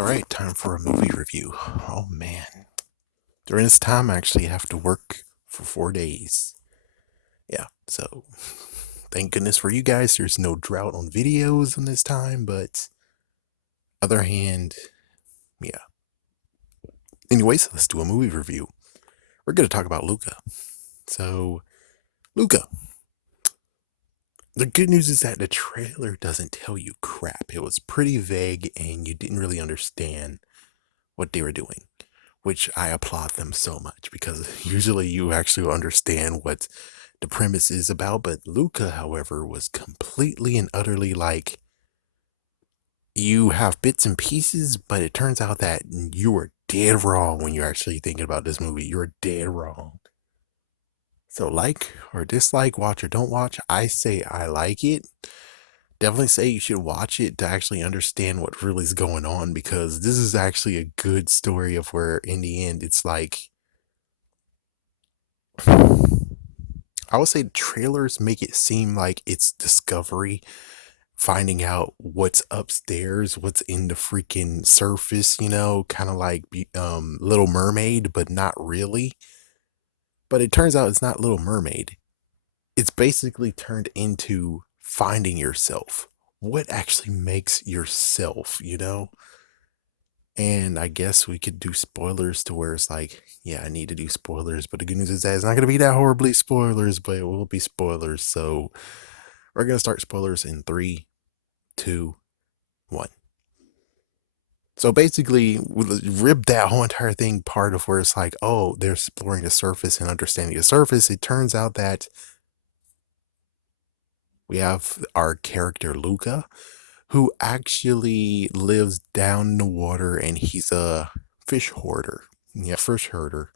All right, time for a movie review. Oh man. During this time, I actually have to work for 4 days. Yeah, so thank goodness for you guys. There's no drought on videos in this time, but other hand, yeah. Anyways, let's do a movie review. We're going to talk about Luca. So, Luca. The good news is that the trailer doesn't tell you crap. It was pretty vague and you didn't really understand what they were doing, which I applaud them so much because usually you actually understand what the premise is about. But Luca, however, was completely and utterly like, you have bits and pieces, but it turns out that you were dead wrong when you're actually thinking about this movie. You're dead wrong. So, like or dislike, watch or don't watch, I say I like it. Definitely say you should watch it to actually understand what really is going on, because this is actually a good story of where in the end it's like, I would say trailers make it seem like it's discovery, finding out what's upstairs, what's in the freaking surface, kind of like Little Mermaid, but not really. But it turns out it's not Little Mermaid. It's basically turned into finding yourself. What actually makes yourself? And I guess we could do spoilers to where it's like, yeah, I need to do spoilers, but the good news is that it's not going to be that horribly spoilers, but it will be spoilers. So we're going to start spoilers in three, two, one. So basically, we rib that whole entire thing part of where it's like, oh, they're exploring the surface and understanding the surface. It turns out that we have our character Luca, who actually lives down in the water, and he's a fish hoarder. Yeah, fish herder.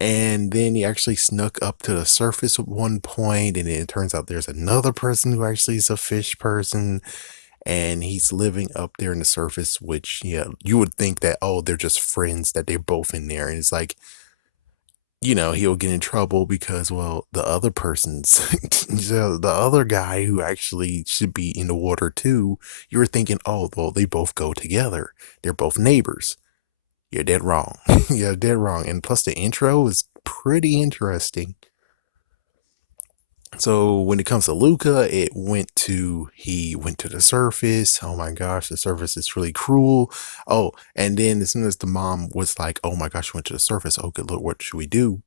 And then he actually snuck up to the surface at one point, and it turns out there's another person who actually is a fish person, and he's living up there in the surface, which, yeah, you would think that, oh, they're just friends, that they're both in there. And it's like, he'll get in trouble because, well, the other person's, the other guy who actually should be in the water too, you were thinking, oh, well, they both go together. They're both neighbors. You're dead wrong. You're dead wrong. And plus, the intro is pretty interesting. So when it comes to Luca, he went to the surface. Oh my gosh, the surface is really cruel. Oh, and then as soon as the mom was like, oh my gosh, went to the surface. Oh, good Lord, what should we do?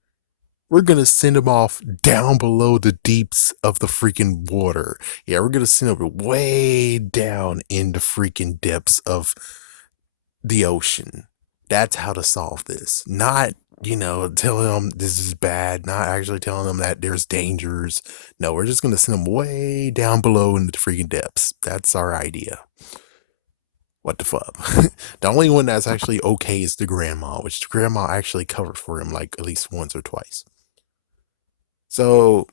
We're gonna send him off down below the deeps of the freaking water. Yeah, we're gonna send him way down in the freaking depths of the ocean. That's how to solve this. Not, telling them this is bad, not actually telling them that there's dangers. No, we're just going to send them way down below in the freaking depths. That's our idea. What the fuck? The only one that's actually okay is the grandma, which the grandma actually covered for him like at least once or twice. So,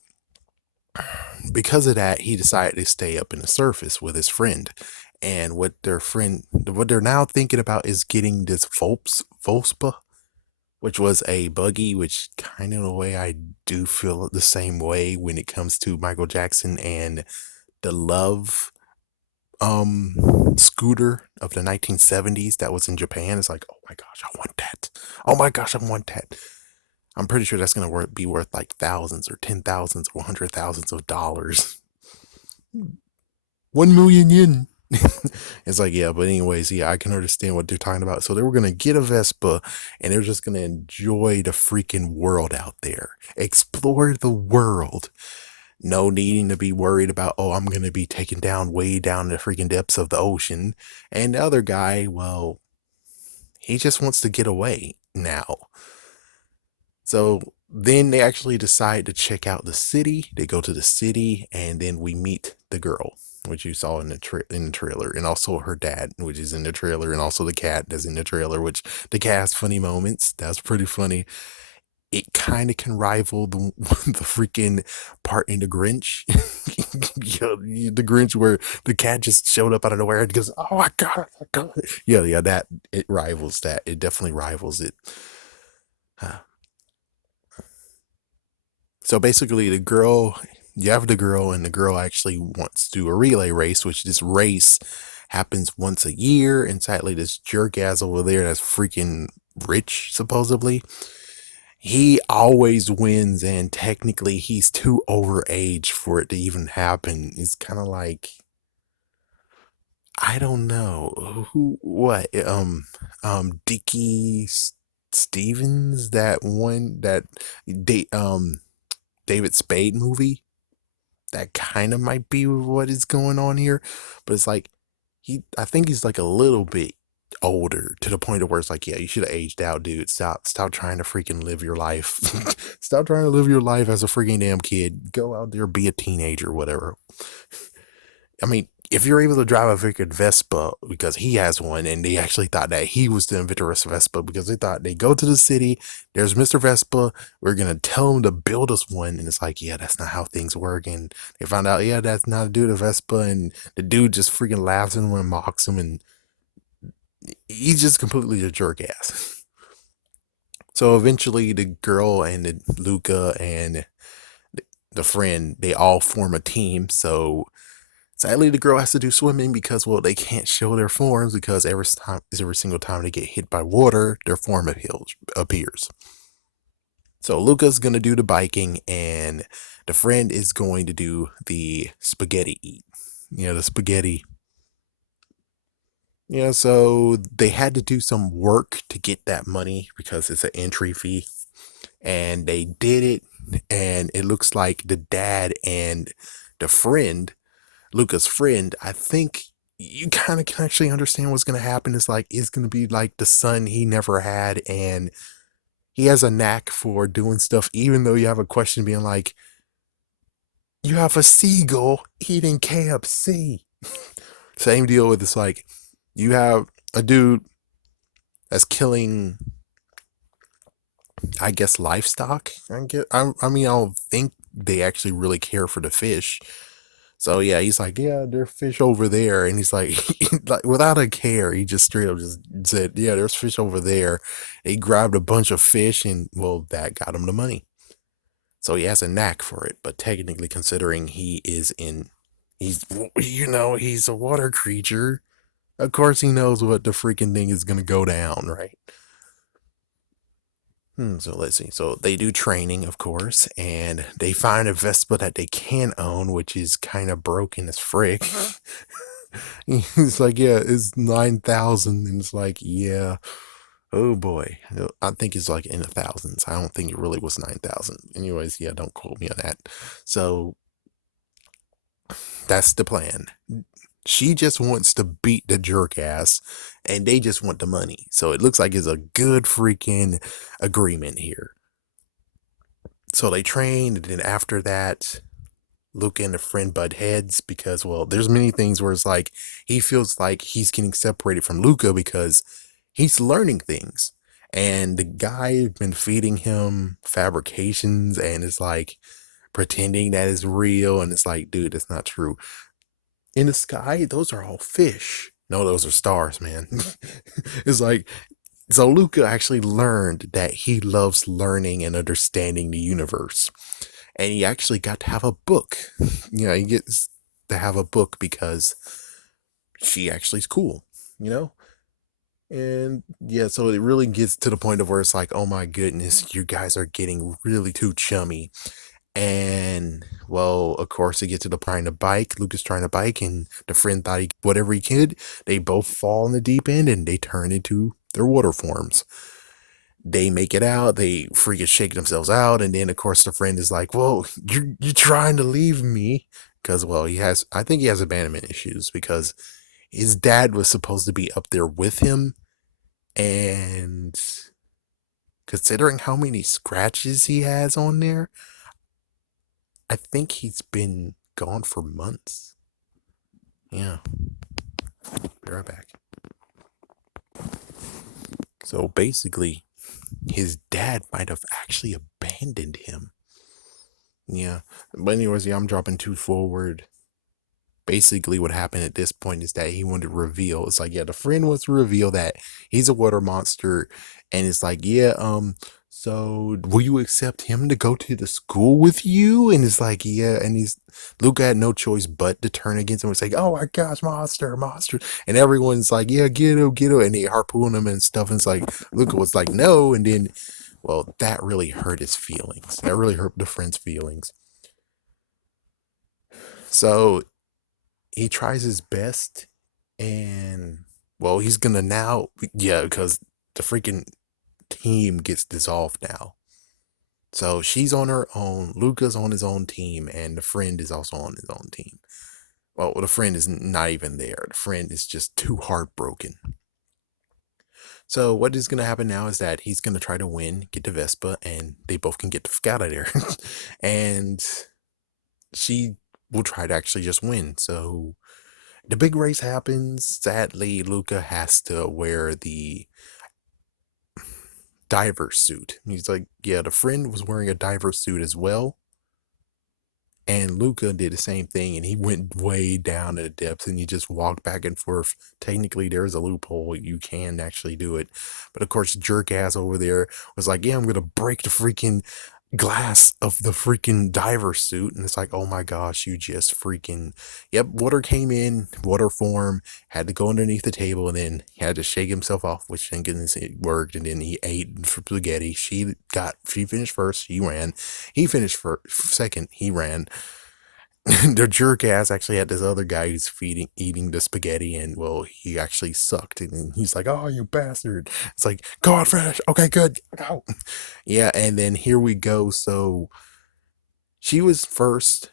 because of that, he decided to stay up in the surface with his friend. And what they're now thinking about is getting this Volspa, which was a buggy, which kind of in a way I do feel the same way when it comes to Michael Jackson and the Love scooter of the 1970s that was in Japan. It's like, oh my gosh, I want that. Oh my gosh, I want that. I'm pretty sure that's gonna be worth like thousands or 10,000s or 100,000s of dollars. 1 million yen. It's like, yeah, but anyways, yeah, I can understand what they're talking about. So they were gonna get a Vespa and they're just gonna enjoy the freaking world out there, explore the world. No needing to be worried about, oh, I'm gonna be taken down way down in the freaking depths of the ocean. And the other guy, well, he just wants to get away now. So then they actually decide to check out the city. They go to the city, and then we meet the girl, which you saw in the trailer, and also her dad, which is in the trailer, and also the cat that's in the trailer. Which the cat has funny moments. That's pretty funny. It kind of can rival the the freaking part in the Grinch. The Grinch where the cat just showed up out of nowhere and goes, "Oh my god, oh my god!" Yeah, yeah, that it rivals that. It definitely rivals it. Huh. So basically, you have the girl, and the girl actually wants to do a relay race, which this race happens once a year, and sadly, this jerk ass over there that's freaking rich, supposedly, he always wins, and technically, he's too overage for it to even happen. It's kind of like, I don't know what, Dickie Stevens, that one, that da- um, David Spade movie. That kind of might be what is going on here, but it's like I think he's like a little bit older to the point of where it's like, yeah, you should have aged out, dude. Stop trying to freaking live your life. Stop trying to live your life as a freaking damn kid. Go out there, be a teenager, whatever. I mean, if you're able to drive a freaking Vespa because he has one, and they actually thought that he was the inventor of Vespa because they thought they go to the city, there's Mr. Vespa, we're gonna tell him to build us one, and it's like, yeah, that's not how things work, and they found out, yeah, that's not a dude of Vespa, and the dude just freaking laughs at him and mocks him, and he's just completely a jerk ass. So eventually, the girl and Luca and the friend, they all form a team. So sadly, the girl has to do swimming because, well, they can't show their forms because every single time they get hit by water, their form appears. So Luca's gonna do the biking, and the friend is going to do the spaghetti eat. The spaghetti. Yeah, so they had to do some work to get that money because it's an entry fee, and they did it. And it looks like the dad and the friend, Luca's friend, I think you kind of can actually understand what's going to happen. It's going to be like the son he never had, and he has a knack for doing stuff, even though you have a question being like, you have a seagull eating KFC. Same deal with, it's like, you have a dude that's killing, I guess, livestock. I mean, I don't think they actually really care for the fish. So yeah, he's like, yeah, there's fish over there, and he's like, like without a care, he just straight up just said, yeah, there's fish over there. He grabbed a bunch of fish, and well, that got him the money. So he has a knack for it, but technically, considering he's he's a water creature. Of course, he knows what the freaking thing is gonna go down, right? So let's see. So they do training, of course, and they find a Vespa that they can own, which is kind of broken as frick. He's like, yeah, it's 9,000, and it's like, yeah, oh boy. I think it's like in the thousands. I don't think it really was 9,000. Anyways, yeah, don't quote me on that. So that's the plan. She just wants to beat the jerk ass, and they just want the money. So it looks like it's a good freaking agreement here. So they train, and then after that, Luca and a friend butt heads because, well, there's many things where it's like he feels like he's getting separated from Luca because he's learning things. And the guy has been feeding him fabrications and is like pretending that it's real. And it's like, dude, that's not true. In the sky, those are all fish. No, those are stars, man. It's like, so Luca actually learned that he loves learning and understanding the universe. And he actually got to have a book. He gets to have a book because she actually is cool, you know? And yeah, so it really gets to the point of where it's like, oh my goodness, you guys are getting really too chummy. And well, of course, they get to the trying to bike. Lucas trying to bike, and the friend thought he whatever he could. They both fall in the deep end, and they turn into their water forms. They make it out. They freaking shake themselves out, and then of course the friend is like, "Well, you're trying to leave me." Because, well, I think he has abandonment issues because his dad was supposed to be up there with him, and considering how many scratches he has on there, I think he's been gone for months. Yeah. Be right back. So basically, his dad might have actually abandoned him. Yeah. But anyways, yeah, I'm dropping too forward. Basically, what happened at this point is that he wanted to reveal. It's like, yeah, the friend wants to reveal that he's a water monster, and it's like, yeah, So will you accept him to go to the school with you? And it's like, yeah. And Luca had no choice but to turn against him and say, oh my gosh, monster, monster. And everyone's like, yeah, get him. And they harpoon him and stuff. And it's like, Luca was like, no. And then, well, that really hurt his feelings. That really hurt the friend's feelings. So he tries his best. And, well, he's going to now, yeah, because the freaking team gets dissolved now. So she's on her own. Luca's on his own team, and the friend is also on his own team. Well, the friend is not even there. The friend is just too heartbroken. So what is going to happen now is that he's going to try to win, get to Vespa, and they both can get the fuck out of there. And she will try to actually just win. So the big race happens. Sadly, Luca has to wear the diver suit. He's like, yeah, the friend was wearing a diver suit as well. And Luca did the same thing, and he went way down to the depths, and he just walked back and forth. Technically, there's a loophole. You can actually do it. But of course, jerk ass over there was like, yeah, I'm going to break the freaking glass of the freaking diver suit. And it's like, oh my gosh, you just freaking, yep, water came in, water form, had to go underneath the table, and then he had to shake himself off, which thank goodness it worked. And then he ate spaghetti. She finished first, he ran. He finished second, he ran. The jerk ass actually had this other guy who's eating the spaghetti, and well, he actually sucked, and he's like, oh, you bastard. It's like, go on, finish. Okay, good, go. Yeah, and then here we go. So she was first,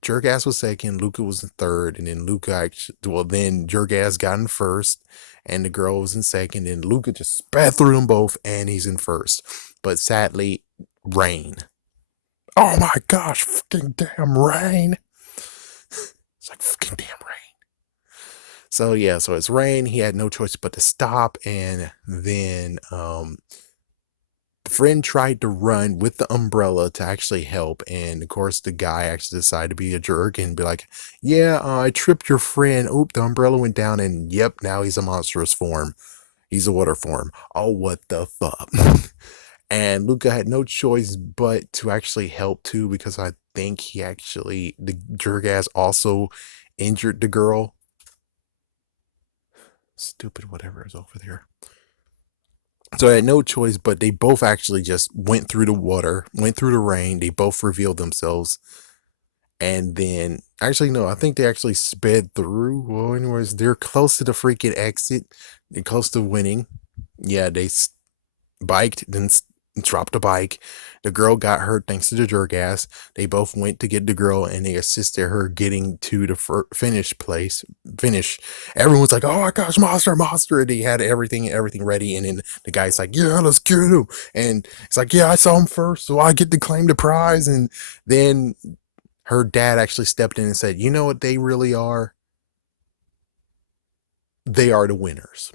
jerk-ass was second, Luca was in third, and then Luca actually, well, then jerk-ass got in first, and the girl was in second, and Luca just spat through them both, and he's in first. But sadly, rain. Oh my gosh, fucking damn rain. It's like, fucking damn rain. So yeah, so it's rain. He had no choice but to stop, and then the friend tried to run with the umbrella to actually help, and of course the guy actually decided to be a jerk and be like, yeah, I tripped your friend. Oop, the umbrella went down, and yep, now he's a monstrous form. He's a water form. Oh, what the fuck. And Luca had no choice but to actually help too, because I think the jerk ass also injured the girl. Stupid whatever is over there. So I had no choice, but they both actually just went through the water, went through the rain. They both revealed themselves. And then, actually, no, I think they actually sped through. Well, anyways, they're close to the freaking exit. They're close to winning. Yeah, they biked, then dropped a bike. The girl got hurt thanks to the jerk ass. They both went to get the girl, and they assisted her getting to the finish. Everyone's like, oh my gosh, monster, monster. And they had everything ready. And then the guy's like, yeah, let's get him. And it's like, yeah, I saw him first, so I get to claim the prize. And then her dad actually stepped in and said, you know what they really are? They are the winners.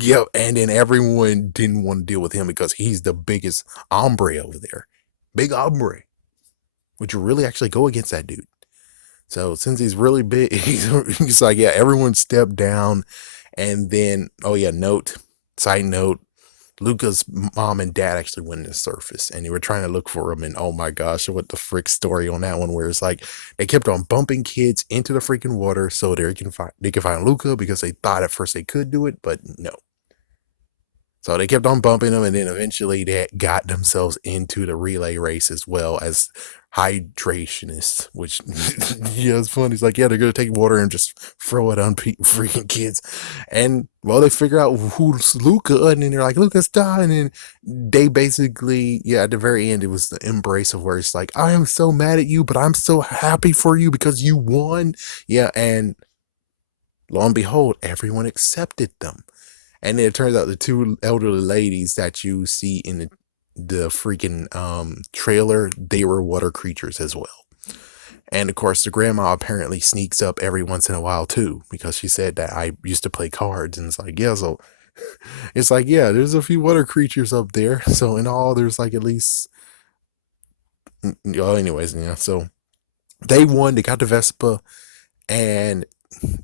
Yep. And then everyone didn't want to deal with him because he's the biggest hombre over there. Big hombre. Would you really actually go against that dude? So since he's really big, he's like, yeah, everyone stepped down. And then, oh yeah, side note, Luca's mom and dad actually went to the surface, and they were trying to look for him. And oh my gosh, what the frick story on that one, where it's like they kept on bumping kids into the freaking water so they can find Luca, because they thought at first they could do it, but no. So they kept on bumping them, and then eventually they got themselves into the relay race as well as hydrationists, which, yeah, it's funny. It's like, yeah, they're going to take water and just throw it on freaking kids. And, well, they figure out who's Luca, and then they're like, Luca's dying. And they basically, yeah, at the very end, it was the embrace of where it's like, I am so mad at you, but I'm so happy for you because you won. Yeah, and lo and behold, everyone accepted them. And then it turns out the two elderly ladies that you see in the freaking trailer, they were water creatures as well. And of course, the grandma apparently sneaks up every once in a while too, because she said that I used to play cards, and it's like, yeah, so it's like, yeah, there's a few water creatures up there. So in all, there's like at least, anyways, yeah. So they won. They got the Vespa, and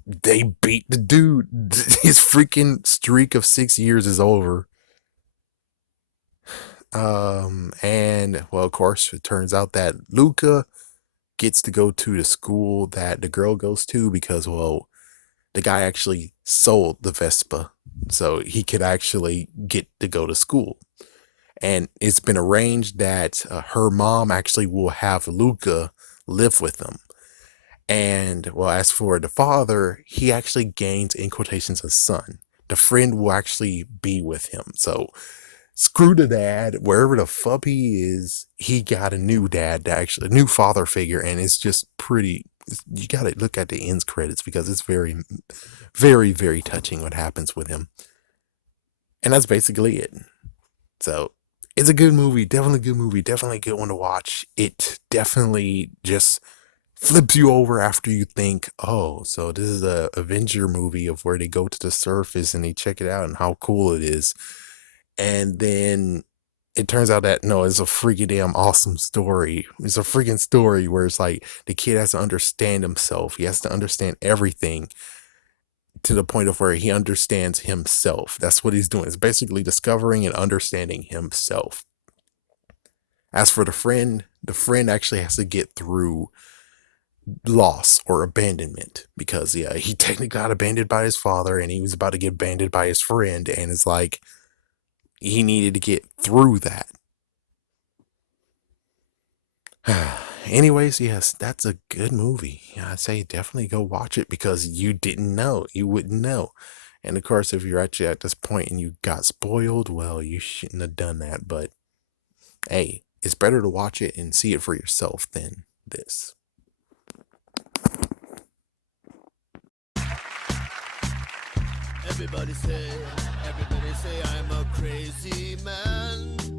they beat the dude. His freaking streak of 6 years is over. And well, of course, it turns out that Luca gets to go to the school that the girl goes to because, well, the guy actually sold the Vespa, so he could actually get to go to school. And it's been arranged that her mom actually will have Luca live with them. And well, as for the father, he actually gains, in quotations, a son. The friend will actually be with him. So screw the dad, wherever the fuck he is, he got a new dad, a new father figure, and it's just pretty. You gotta look at the ends credits because it's very, very, very touching what happens with him. And that's basically it. So it's a good movie, definitely a good movie, definitely a good one to watch. It definitely just flips you over after you think, oh, so this is a Avenger movie of where they go to the surface and they check it out and how cool it is. And then it turns out that no, it's a freaking damn awesome story. It's a freaking story where it's like the kid has to understand himself. He has to understand everything to the point of where he understands himself. That's what he's doing. It's basically discovering and understanding himself. As for the friend actually has to get through loss or abandonment because yeah, he technically got abandoned by his father and he was about to get abandoned by his friend, and it's like he needed to get through that. Anyways, yes, that's a good movie. I say definitely go watch it because you didn't know. You wouldn't know. And of course, if you're actually at this point and you got spoiled, well, you shouldn't have done that. But hey, it's better to watch it and see it for yourself than this. Everybody say, everybody say I'm a crazy man.